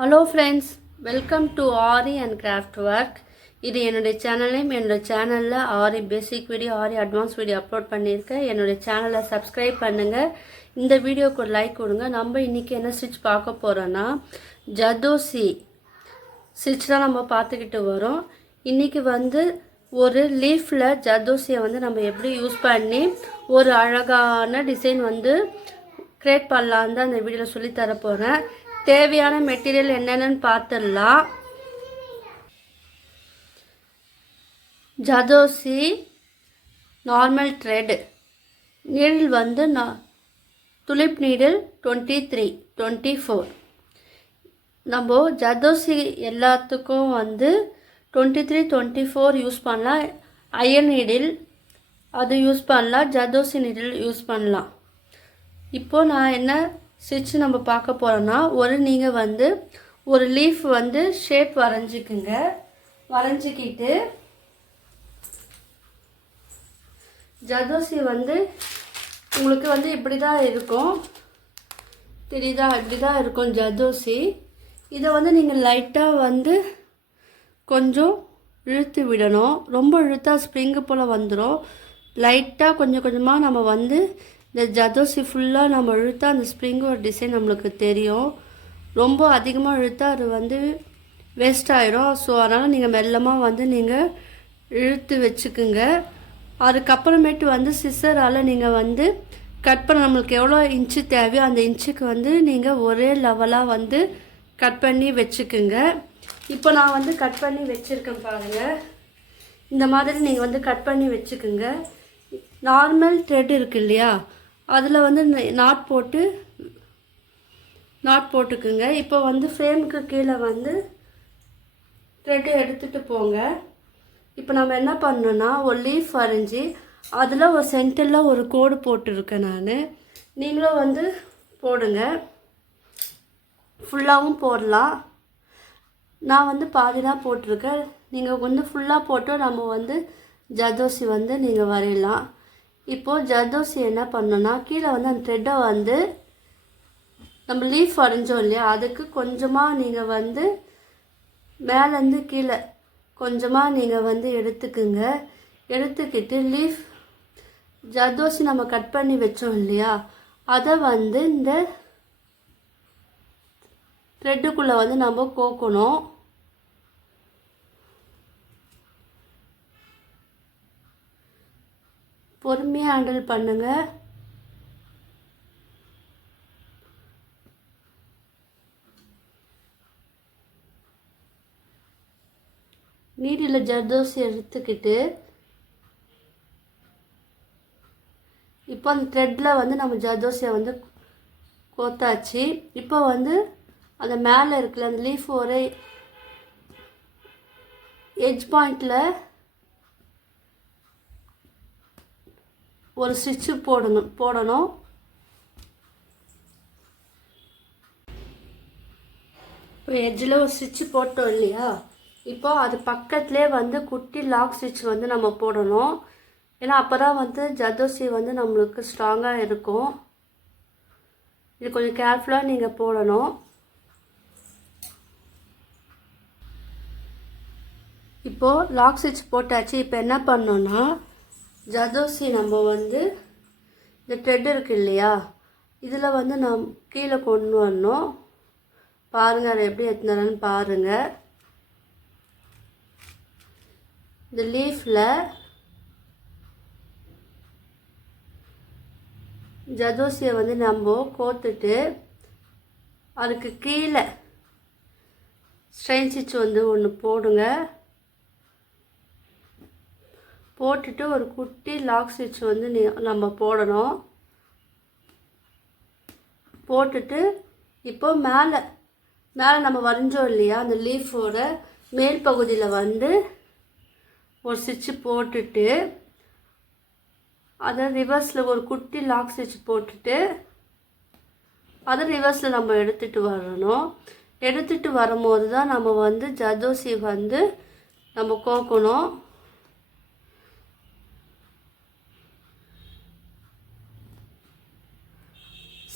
Hello friends, welcome to aari and craft work. இது என்னுடைய சேனல்லையும் என்னோடய சேனலில் ஆரி பேசிக் வீடியோ, ஆரி அட்வான்ஸ் வீடியோ அப்லோட் பண்ணியிருக்கேன். என்னுடைய சேனலை சப்ஸ்கிரைப் பண்ணுங்கள். இந்த வீடியோக்கு ஒரு லைக் கொடுங்க. நம்ம இன்றைக்கி என்ன ஸ்டிச் பார்க்க போகிறோன்னா, ஜர்தோசி ஸ்டிச் தான் நம்ம பார்த்துக்கிட்டு வரோம். இன்றைக்கி ஒரு லீஃபில் ஜர்தோசியை நம்ம எப்படி யூஸ் பண்ணி ஒரு அழகான டிசைன் க்ரியேட் பண்ணலான்னு தான் இந்த வீடியோவில் சொல்லித்தர போகிறேன். தேவையான மெட்டீரியல் என்னென்னு பார்த்துடலாம். Zardozi normal thread needle tulip needle 23, 24. நம்ம ஜர்தோசி எல்லாத்துக்கும் 23, 24 யூஸ் பண்ணலாம். அயன் நீடில் அது யூஸ் பண்ணலாம், ஜர்தோசி நீடில் யூஸ் பண்ணலாம். இப்போது நான் என்ன ஸ்டிச் நம்ம பார்க்க போகிறோன்னா, நீங்கள் ஒரு லீஃப் ஷேப் வரைஞ்சிக்குங்க. வரைஞ்சிக்கிட்டு ஜர்தோசி உங்களுக்கு இப்படி தான் இருக்கும், தெரியுதா? இப்படி தான் இருக்கும் ஜர்தோசி. இதை நீங்கள் லைட்டாக கொஞ்சம் இழுத்து விடணும். ரொம்ப இழுத்தா ஸ்ப்ரிங்கு போல் வந்துடும். லைட்டாக கொஞ்சம் கொஞ்சமாக நம்ம இந்த ஜர்தோசி ஃபுல்லாக நம்ம இழுத்தா அந்த ஸ்ப்ரிங்கோட டிசைன் நம்மளுக்கு தெரியும். ரொம்ப அதிகமாக இழுத்தா அது வேஸ்ட் ஆகிடும். ஸோ அதனால் நீங்கள் மெல்லமாக நீங்கள் இழுத்து வச்சுக்குங்க. அதுக்கப்புறமேட்டு சிசரால் நீங்கள் கட் பண்ண நம்மளுக்கு எவ்வளோ இன்ச்சு தேவையோ அந்த இன்ச்சுக்கு நீங்கள் ஒரே லெவலாக கட் பண்ணி வச்சுக்குங்க. இப்போ நான் கட் பண்ணி வச்சுருக்கேன் பாருங்கள். இந்த மாதிரி நீங்கள் கட் பண்ணி வச்சுக்குங்க. நார்மல் த்ரெட் இருக்கு இல்லையா, அதில் நாட் போட்டுக்குங்க. இப்போ ஃப்ரேமுக்கு கீழே த்ரெட்டு எடுத்துகிட்டு போங்க. இப்போ நம்ம என்ன பண்ணோன்னா, ஒரு லீஃப் வரைஞ்சி அதில் ஒரு சென்டரில் ஒரு கோடு போட்டுருக்கேன் நான். நீங்களும் போடுங்க. ஃபுல்லாகவும் போடலாம். நான் பாதி தான் போட்டிருக்கேன். நீங்கள் ஃபுல்லாக போட்டு நம்ம ஜர்தோசி நீங்கள் வரையலாம். இப்போது ஜர்தோசி என்ன பண்ணோன்னா, கீழே அந்த த்ரெட்டை நம்ம லீஃப் வரைஞ்சோம் இல்லையா, அதுக்கு கொஞ்சமாக நீங்கள் மேலேருந்து கீழே கொஞ்சமாக நீங்கள் எடுத்துக்குங்க. எடுத்துக்கிட்டு லீஃப் ஜர்தோசி நம்ம கட் பண்ணி வச்சோம் இல்லையா, அதை இந்த த்ரெட்டுக்குள்ளே நம்ம கோக்கணும். பொறுமையாக ஹேண்டில் பண்ணுங்கள். நீடில் ஜர்தோசி எடுத்துக்கிட்டு இப்போ அந்த த்ரெட்டில் நம்ம ஜர்தோசியை கோத்தாச்சு. இப்போ அந்த மேலே இருக்குல்ல அந்த லீஃப் ஒரு எட்ஜ் பாயிண்டில் ஒரு ஸ்டிச்சு போடணும். இப்போ எட்ஜில் ஒரு ஸ்டிச்சு போட்டோம் இல்லையா, இப்போ அது பக்கத்துலேயே குட்டி லாக் ஸ்டிச் நம்ம போடணும். ஏன்னா அப்போ தான் ஜர்தோசி நம்மளுக்கு ஸ்ட்ராங்காக இருக்கும். இது கொஞ்சம் கேர்ஃபுல்லாக நீங்கள் போடணும். இப்போது லாக் ஸ்டிச் போட்டாச்சு. இப்போ என்ன பண்ணோன்னா, ஜர்தோசி நம்ம இந்த த்ரெட் இருக்கு இல்லையா, இதில் நாம் கீழே கொண்டு வரணும். பாருங்கள், அதை எப்படி எடுத்துனான்னு பாருங்கள். இந்த லீஃபில் ஜர்தோசியை நம்ம கோத்துட்டு அதுக்கு கீழே ஸ்ட்ரெயின் ஸ்டிச் ஒன்று போடுங்க. போட்டுட்டு ஒரு குட்டி லாக் ஸ்டிச் நம்ம போடணும். போட்டுட்டு இப்போ மேலே நம்ம வரைஞ்சோம் இல்லையா, அந்த லீஃபோட மேல் பகுதியில் ஒரு ஸ்டிச்சு போட்டுட்டு அதை ரிவர்ஸில் ஒரு குட்டி லாக் ஸ்டிச் போட்டுட்டு அதை ரிவர்ஸில் நம்ம எடுத்துகிட்டு வரணும். எடுத்துகிட்டு வரும்போது தான் நம்ம ஜர்தோசி நம்ம கோக்கணும்.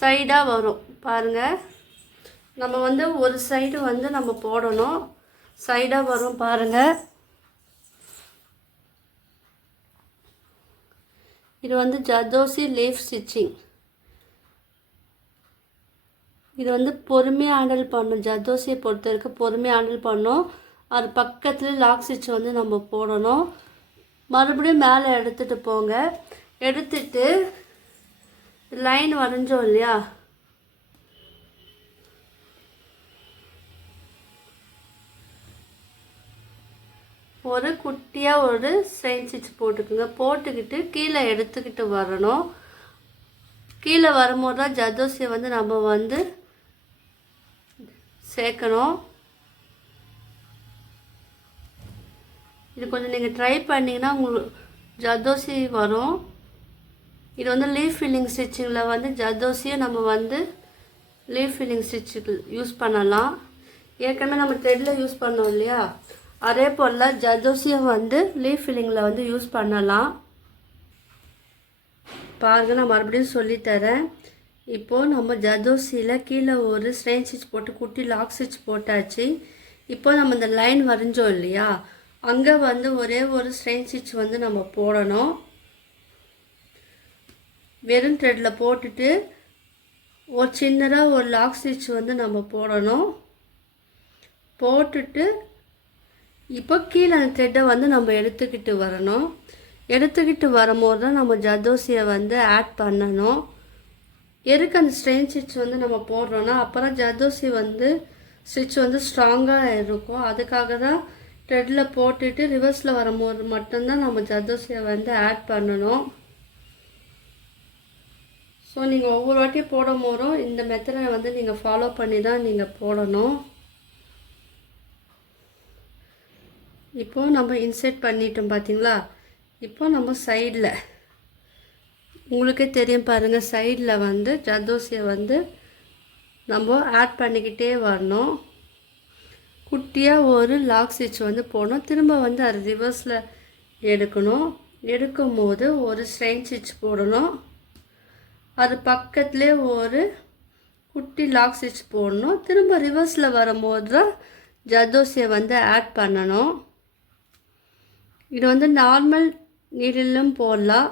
சைடாக வரும் பாருங்கள். நம்ம வந்து ஒரு சைடு வந்து நம்ம போடணும், சைடாக வரும் பாருங்கள். இது வந்து ஜர்தோசி லீஃப் ஸ்டிச்சிங். இது வந்து பொறுமையாக ஹேண்டில் பண்ணணும். ஜர்தோசியை பொறுத்த வரைக்கும் பொறுமையாக ஹேண்டில் பண்ணணும். அது பக்கத்தில் லாக் ஸ்டிச் வந்து நம்ம போடணும். மறுபடியும் மேலே எடுத்துகிட்டு போங்க. எடுத்துட்டு லைன் வரைஞ்சோம் இல்லையா, ஒரு குட்டியாக ஒரு ஸ்ட்ரெயின் ஸ்டிச் போட்டுக்குங்க. போட்டுக்கிட்டு கீழே எடுத்துக்கிட்டு வரணும். கீழே வரும்போது தான் ஜர்தோசியை வந்து நம்ம வந்து சேர்க்கணும். இது கொஞ்சம் நீங்கள் ட்ரை பண்ணிங்கன்னா உங்களுக்கு ஜர்தோசி வரும். இது வந்து லீஃப் ஃபில்லிங் ஸ்டிச்சிங்கில் வந்து ஜர்தோசியை நம்ம வந்து லீஃப் ஃபில்லிங் ஸ்டிச்சுக்கு யூஸ் பண்ணலாம். ஏற்கனவே நம்ம த்ரெட்டில் யூஸ் பண்ணோம் இல்லையா, அதே போல் ஜர்தோசியை வந்து லீஃப் ஃபில்லிங்கில் வந்து யூஸ் பண்ணலாம். பாருங்கள், நான் மறுபடியும் சொல்லித்தரேன். இப்போது நம்ம ஜர்தோசியில் கீழே ஒரு ஸ்ட்ரெயின் ஸ்டிச் போட்டு குட்டி லாக் ஸ்டிச் போட்டாச்சு. இப்போ நம்ம இந்த லைன் வரைஞ்சோம் இல்லையா, அங்கே வந்து ஒரே ஒரு ஸ்ட்ரெயின் ஸ்டிச் வந்து நம்ம போடணும். வெறும் த்ரெட்டில் போட்டுட்டு ஒரு சின்னதாக ஒரு லாக் ஸ்டிச் வந்து நம்ம போடணும். போட்டுட்டு இப்போ கீழே அந்த த்ரெட்டை வந்து நம்ம எடுத்துக்கிட்டு வரணும். எடுத்துக்கிட்டு வரும்போது தான் நம்ம ஜர்தோசியை வந்து ஆட் பண்ணணும். எதுக்கு அந்த ஸ்ட்ரெயின் ஸ்டிச் வந்து நம்ம போடுறோன்னா, அப்புறம் ஜர்தோசி வந்து ஸ்டிச் வந்து ஸ்ட்ராங்காக இருக்கும். அதுக்காக தான் த்ரெட்டில் போட்டுட்டு ரிவர்ஸில் வரும்போது மட்டும்தான் நம்ம ஜர்தோசியை வந்து ஆட் பண்ணணும். ஸோ நீங்கள் ஒவ்வொரு வாட்டியும் போடும் போதும் இந்த மெத்தடை வந்து நீங்கள் ஃபாலோ பண்ணி தான் நீங்கள் போடணும். இப்போது நம்ம இன்சர்ட் பண்ணிட்டோம் பார்த்தீங்களா. இப்போ நம்ம சைடில் உங்களுக்கே தெரியும் பாருங்கள், சைடில் வந்து ஜர்தோசியை வந்து நம்ம ஆட் பண்ணிக்கிட்டே வரணும். குட்டியாக ஒரு லாக் ஸ்டிச் வந்து போடணும். திரும்ப வந்து அது ரிவர்ஸில் எடுக்கணும். எடுக்கும் போது ஒரு ஸ்ட்ரெயின் ஸ்டிச் போடணும். அது பக்கத்துலேயே ஒரு குட்டி லாக் ஸ்டிச் போடணும். திரும்ப ரிவர்ஸில் வரும்போது தான் ஜர்தோசியை வந்து ஆட் பண்ணணும். இது வந்து நார்மல் நீடிலும் போடலாம்.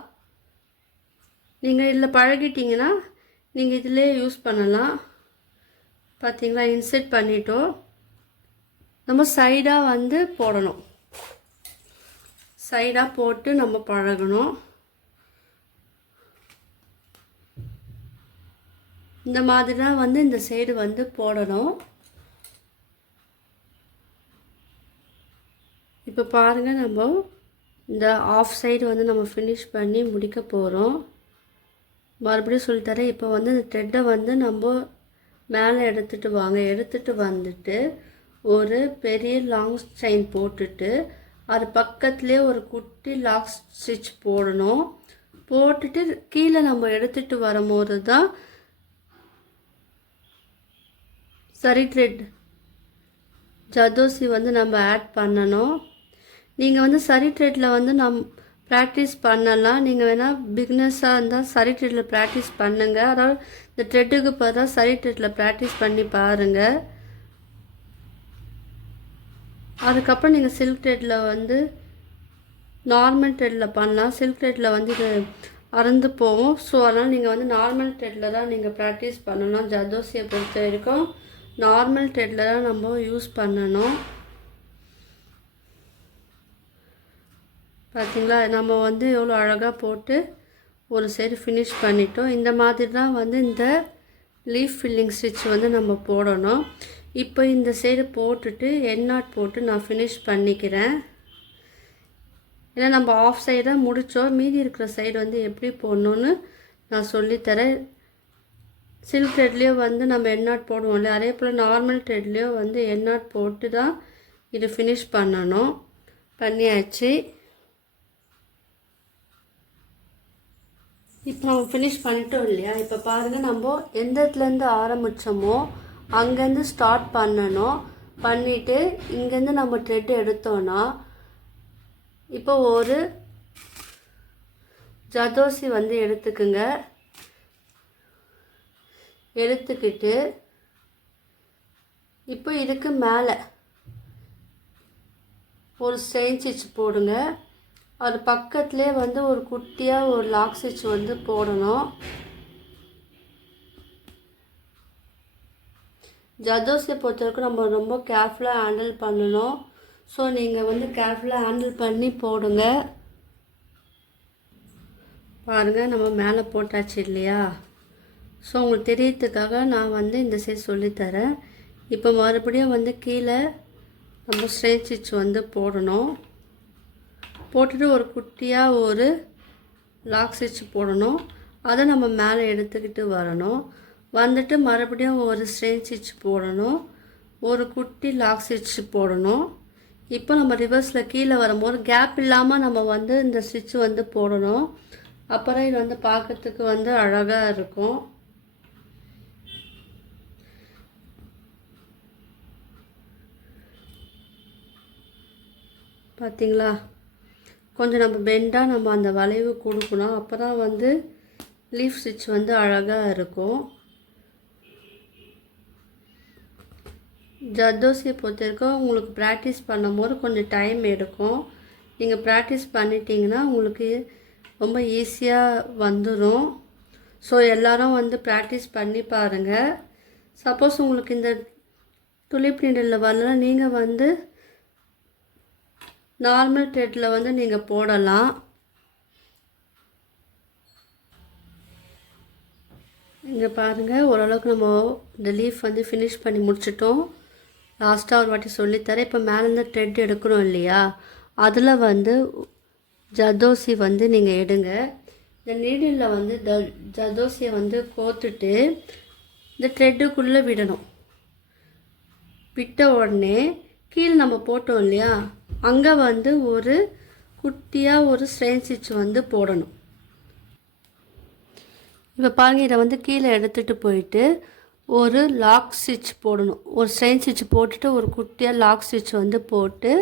நீங்கள் இதில் பழகிட்டிங்கன்னா நீங்கள் இதிலே யூஸ் பண்ணலாம். பார்த்தீங்களா, இன்சர்ட் பண்ணிட்டோம். நம்ம சைடாக வந்து போடணும். சைடாக போட்டு நம்ம பழகணும். இந்த மாதிரி தான் வந்து இந்த சைடு வந்து போடணும். இப்போ பாருங்கள், நம்ம இந்த ஆஃப் சைடு வந்து நம்ம ஃபினிஷ் பண்ணி முடிக்க போகிறோம். மறுபடியும் சொல்லித்தரேன். இப்போ வந்து இந்த த்ரெட்டை வந்து நம்ம மேலே எடுத்துகிட்டு வாங்க. எடுத்துகிட்டு வந்துட்டு ஒரு பெரிய லாங் செயின் போட்டுட்டு அது பக்கத்துலேயே ஒரு குட்டி லாக் ஸ்டிச் போடணும். போட்டுட்டு கீழே நம்ம எடுத்துகிட்டு வரும்போது தான் சரி த்ரெட் ஜர்தோசி வந்து நம்ம ஆட் பண்ணணும். நீங்கள் வந்து சரி த்ரெட்டில் வந்து ப்ராக்டிஸ் பண்ணலாம். நீங்கள் வேணால் பிகினர்ஸாக இருந்தால் சரி த்ரெட்டில் ப்ராக்டிஸ் பண்ணுங்கள். அதாவது இந்த த்ரெட்டுக்கு பதிலாக சரி த்ரெட்டில் ப்ராக்டிஸ் பண்ணி பாருங்கள். அதுக்கப்புறம் நீங்கள் சில்க் த்ரெட்டில் வந்து நார்மல் த்ரெட்டில் பண்ணலாம். சில்க் த்ரெட்டில் வந்து இது அறந்து போகும். ஸோ அதனால் நீங்கள் வந்து நார்மல் த்ரெட்டில் தான் நீங்கள் ப்ராக்டிஸ் பண்ணணும். ஜர்தோசியை பொறுத்த வரைக்கும் நார்மல் த்ரெட்டில் தான் நம்ம யூஸ் பண்ணணும். பார்த்திங்களா, நம்ம வந்து எவ்வளோ அழகாக போட்டு ஒரு சைடு ஃபினிஷ் பண்ணிட்டோம். இந்த மாதிரி தான் வந்து இந்த லீஃப் ஃபில்லிங் ஸ்டிச் வந்து நம்ம போடணும். இப்போ இந்த சைடு போட்டுட்டு என் நாட் போட்டு நான் ஃபினிஷ் பண்ணிக்கிறேன். ஏன்னா நம்ம ஆஃப் சைடாக முடித்தோம். மீதி இருக்கிற சைடு வந்து எப்படி போடணுன்னு நான் சொல்லித்தரேன். சில்க் த்ரெட்லேயோ வந்து நம்ம என் நாட் போடுவோம் இல்லையா, அதே போல் நார்மல் த்ரெட்லேயோ வந்து என் நாட் போட்டு தான் இது ஃபினிஷ் பண்ணணும். பண்ணியாச்சு. இப்போ நம்ம ஃபினிஷ் பண்ணிட்டோம் இல்லையா. இப்போ பாருங்கள், நம்ம எந்த இடத்துலேருந்து ஆரம்பித்தோமோ அங்கேருந்து ஸ்டார்ட் பண்ணணும். பண்ணிவிட்டு இங்கேருந்து நம்ம த்ரெட் எடுத்தோன்னா இப்போ ஒரு ஜர்தோசி வந்து எடுத்துக்குங்க. எடுத்துக்கிட்டு இப்போ இதுக்கு மேலே ஒரு ஸ்ட்ரெயின் ஸ்டிச் போடுங்க. அது பக்கத்துலேயே வந்து ஒரு குட்டியாக ஒரு லாக் ஸ்டிச் வந்து போடணும். ஜர்தோசியை பொறுத்தவரைக்கும் நம்ம ரொம்ப கேர்ஃபுல்லாக ஹேண்டில் பண்ணணும். ஸோ நீங்கள் வந்து கேர்ஃபுல்லாக ஹேண்டில் பண்ணி போடுங்க. பாருங்கள், நம்ம மேலே போட்டாச்சு இல்லையா? ஸோ உங்களுக்கு தெரியறதுக்காக நான் வந்து இந்த சைட் சொல்லித்தரேன். இப்போ மறுபடியும் வந்து கீழே நம்ம ஸ்ட்ரெயின் ஸ்டிச் வந்து போடணும். போட்டுட்டு ஒரு குட்டியாக ஒரு லாக் ஸ்டிச் போடணும். அதை நம்ம மேலே எடுத்துக்கிட்டு வரணும். வந்துட்டு மறுபடியும் ஒரு ஸ்ட்ரெயின் ஸ்டிச் போடணும். ஒரு குட்டி லாக் ஸ்டிச் போடணும். இப்போ நம்ம ரிவர்ஸில் கீழே வரும்போது கேப் இல்லாமல் நம்ம வந்து இந்த ஸ்டிச் வந்து போடணும். அப்புறம் இது வந்து பார்க்கறதுக்கு வந்து அழகாக இருக்கும். பார்த்தீங்களா? கொஞ்சம் நம்ம பெண்டாக நம்ம அந்த வளைவு கொடுக்கணும். அப்போ தான் வந்து லீஃப் ஸ்டிச் வந்து அழகாக இருக்கும். ஜர்தோசியை பொறுத்தவரைக்கும் உங்களுக்கு ப்ராக்டிஸ் பண்ணும்போது கொஞ்சம் டைம் எடுக்கும். நீங்கள் ப்ராக்டிஸ் பண்ணிட்டீங்கன்னா உங்களுக்கு ரொம்ப ஈஸியாக வந்துடும். ஸோ எல்லோரும் வந்து ப்ராக்டிஸ் பண்ணி பாருங்கள். சப்போஸ் உங்களுக்கு இந்த துளிப் நீடில் வரலன்னா நீங்கள் வந்து நார்மல் த்ரெட்டில் வந்து நீங்கள் போடலாம். இங்கே பாருங்கள், ஓரளவுக்கு நம்ம இந்த லீஃப் வந்து ஃபினிஷ் பண்ணி முடிச்சிட்டோம். லாஸ்ட்டாக ஒரு வாட்டி சொல்லித்தரேன். இப்போ மேலேருந்து த்ரெட் எடுக்கிறோம் இல்லையா? அதில் வந்து ஜர்தோசி வந்து நீங்கள் எடுங்க. இந்த நீடிலில் வந்து ஜர்தோசியை வந்து கோத்துட்டு இந்த த்ரெட்டுக்குள்ளே விடணும். விட்ட உடனே கீழே நம்ம போட்டோம் இல்லையா? அங்கே வந்து ஒரு குட்டியாக ஒரு ஸ்ட்ரெயின் ஸ்டிச் வந்து போடணும். இப்போ பாருங்கள், இதை வந்து கீழே எடுத்துகிட்டு போயிட்டு ஒரு லாக் ஸ்டிச் போடணும். ஒரு ஸ்ட்ரெயின் ஸ்டிச் போட்டுட்டு ஒரு குட்டியாக லாக் ஸ்டிச் வந்து போட்டு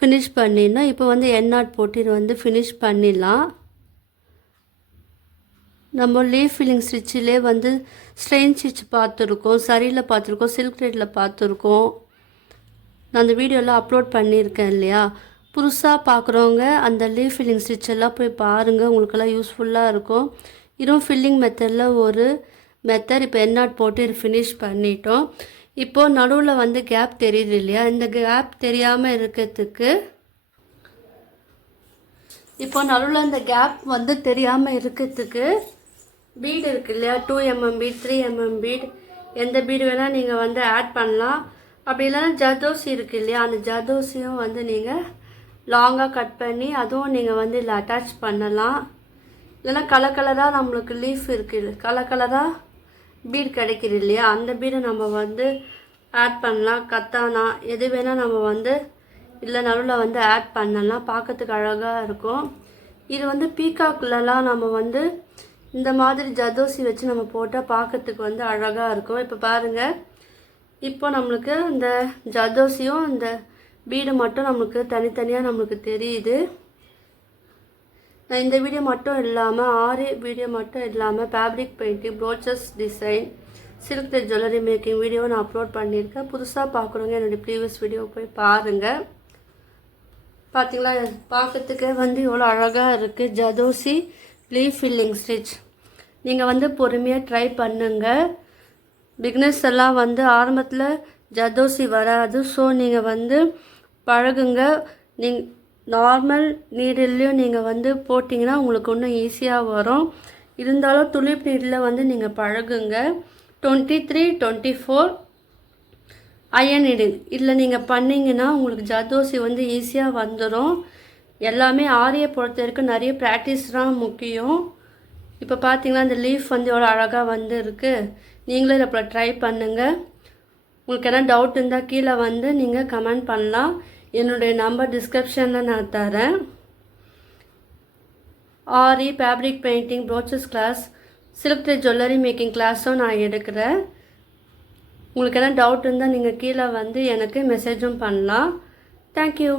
ஃபினிஷ் பண்ணிடணும். இப்போ வந்து எண்ணாட் போட்டு இது வந்து ஃபினிஷ் பண்ணிடலாம். நம்ம லீஃப் ஃபில்லிங் ஸ்டிச்சிலே வந்து ஸ்ட்ரெயின் ஸ்டிச் பார்த்துருக்கோம், சரியில் பார்த்துருக்கோம், சில்க் த்ரெட்டில் பார்த்துருக்கோம். நான் அந்த வீடியோலாம் அப்லோட் பண்ணியிருக்கேன் இல்லையா? புதுசாக பார்க்குறவங்க அந்த லீஃப் ஃபில்லிங் ஸ்டிச் எல்லாம் போய் பாருங்கள், உங்களுக்கெல்லாம் யூஸ்ஃபுல்லாக இருக்கும். இதுவும் ஃபில்லிங் மெத்தடில் ஒரு மெத்தட். இப்போ எண்ணாட் போட்டு இது ஃபினிஷ் பண்ணிட்டோம். இப்போது நடுவில் வந்து கேப் தெரியுது இல்லையா? இந்த கேப் தெரியாமல் இருக்கிறதுக்கு இப்போ நடுவில் இந்த கேப் வந்து தெரியாமல் இருக்கிறதுக்கு பீட் இருக்குது இல்லையா? 2 mm பீட், 3 mm பீட், எந்த பீடு வேணால் நீங்கள் வந்து ஆட் பண்ணலாம். அப்படி இல்லைன்னா ஜர்தோசி இருக்குது இல்லையா? அந்த ஜர்தோசியும் வந்து நீங்கள் லாங்காக கட் பண்ணி அதுவும் நீங்கள் வந்து இதில் அட்டாச் பண்ணலாம். இல்லைன்னா கலராக நம்மளுக்கு லீஃப் இருக்குது, கலராக பீட் கிடைக்கிது இல்லையா? அந்த பீடை நம்ம வந்து ஆட் பண்ணலாம். கத்தானா எது வேணால் நம்ம வந்து இல்லை நடுவில் வந்து ஆட் பண்ணலாம். பார்க்கறதுக்கு அழகாக இருக்கும். இது வந்து பீகாக்குள்ளலாம் நம்ம வந்து இந்த மாதிரி ஜர்தோசி வச்சு நம்ம போட்டால் பார்க்கறதுக்கு வந்து அழகாக இருக்கும். இப்போ பாருங்கள், இப்போ நம்மளுக்கு இந்த ஜர்தோசியும் இந்த பீடு மட்டும் நம்மளுக்கு தனித்தனியாக நம்மளுக்கு தெரியுது. நான் இந்த வீடியோ மட்டும் இல்லாமல் 6 வீடியோ மட்டும் இல்லாமல் fabric painting, brooches design, silk thread jewellery making video நான் அப்லோட் பண்ணியிருக்கேன். புதுசாக பார்க்குறவங்க என்னுடைய ப்ரீவியஸ் வீடியோ போய் பாருங்கள். பார்த்தீங்களா? பார்க்கறதுக்கு வந்து இவ்வளோ அழகாக இருக்குது ஜர்தோசி லீஃப் ஃபில்லிங் ஸ்டிச். நீங்கள் வந்து பொறுமையாக ட்ரை பண்ணுங்கள். பிக்னஸ் எல்லாம் வந்து ஆரம்பத்தில் ஜர்தோசி வராது. ஸோ நீங்கள் வந்து பழகுங்க. நீங்கள் நார்மல் நீடில்லையும் நீங்கள் வந்து போட்டிங்கன்னா உங்களுக்கு இன்னும் ஈஸியாக வரும். இருந்தாலும் துளிப் நீடில் வந்து நீங்கள் பழகுங்க. 23, 24 அயன் நீடில் இதில் நீங்கள் பண்ணிங்கன்னா உங்களுக்கு ஜர்தோசி வந்து ஈஸியாக வந்துடும். எல்லாமே ஆரியை பொறுத்த வரைக்கும் நிறைய ப்ராக்டிஸ் தான் முக்கியம். இப்போ பார்த்தீங்கன்னா இந்த லீஃப் வந்து எவ்வளோ அழகாக வந்து இருக்குது. நீங்களும் இதை ட்ரை பண்ணுங்கள். உங்களுக்கு எதனா டவுட் இருந்தால் கீழே வந்து நீங்கள் கமெண்ட் பண்ணலாம். என்னுடைய நம்பர் டிஸ்கிரிப்ஷனில் நான் தரேன். Aari, fabric painting, brooches class, silk thread jewellery making கிளாஸும் நான் எடுக்கிறேன். உங்களுக்கு எதனா டவுட் இருந்தால் நீங்கள் கீழே வந்து எனக்கு மெசேஜும் பண்ணலாம். தேங்க்யூ.